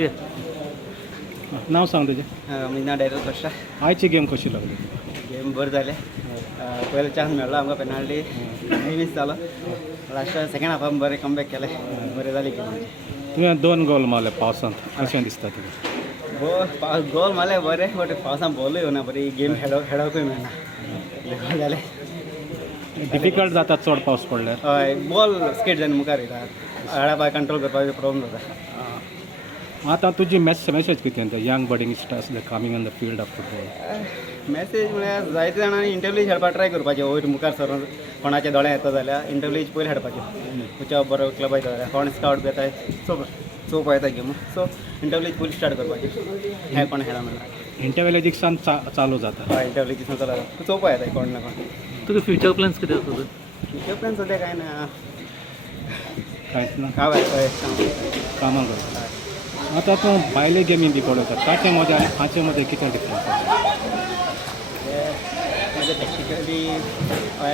ये नाव सांग तुझे. मी डायरेक्ट कशा आयची गेम कशी लागली. गेम बरं झाले पहिलं चान्स मेळ्ळो आमकां पेनाल्टी मिस जालो लास्ट सेकंड हाफाक बरें कमबॅक केलें बरें जाली गेम तुवें 2 गोल मारले पावसांत कशें दिसता तुका. गोल मारले बरें बट पावसान बॉलूय येवना बरी गेम खेळोकूय मेळना जालें डिफिकल्ट जाता चड पावस पडल्यार. हय बॉल स्केट जावन मुखार वयता हाडा कंट्रोल करपाक प्रॉब्लम जाता. आतां तुजी मेसेज कितें young budding stars coming on the field of football. Message म्हळ्यार जायते जाणांनी इंटरव्यूज खेळपाक ट्राय करपाचें वयर मुखार सरून कोणाचे दोळे येता जाल्यार इंटरव्यूज पयलीं खेळपाचें खंयच्या बरो क्लब येता जाल्यार कोण स्कावट बी येता चोवपा येता गेम सो इंटरव्यूज पयलीं स्टार्ट करपाचें हें कोण खेळा म्हणल्यार इंटरव्यूला दिसान चालू जाता. हय इंटरव्यूज दिसून चलता चोवपा येता कोण ना कोण. तुका फ्युचर प्लॅन्स कितें आसा तुजे. फ्युचर प्लॅन सद्या कांय ना कांयच ना कामां कामां करता. आतां तूं भायले गेमी बी पळयता ताचे मदें आनी हाचे मदें कितें डिफरन्स आसा. म्हणजे टॅक्टिकली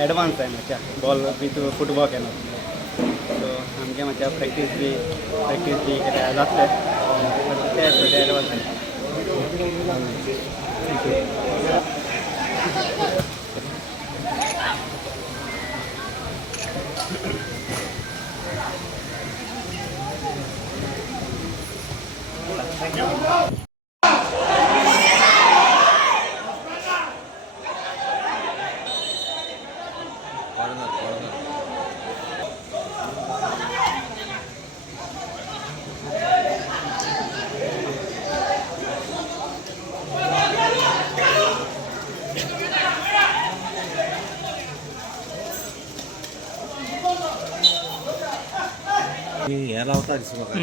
एडवान्स जाय मातशा बॉल विथ फुटबॉल केलो सो आमगे मातशा प्रॅक्टीस बी कितें जातलें ते सद्या एडवान्स जाय. हें रावता दिसता म्हाका.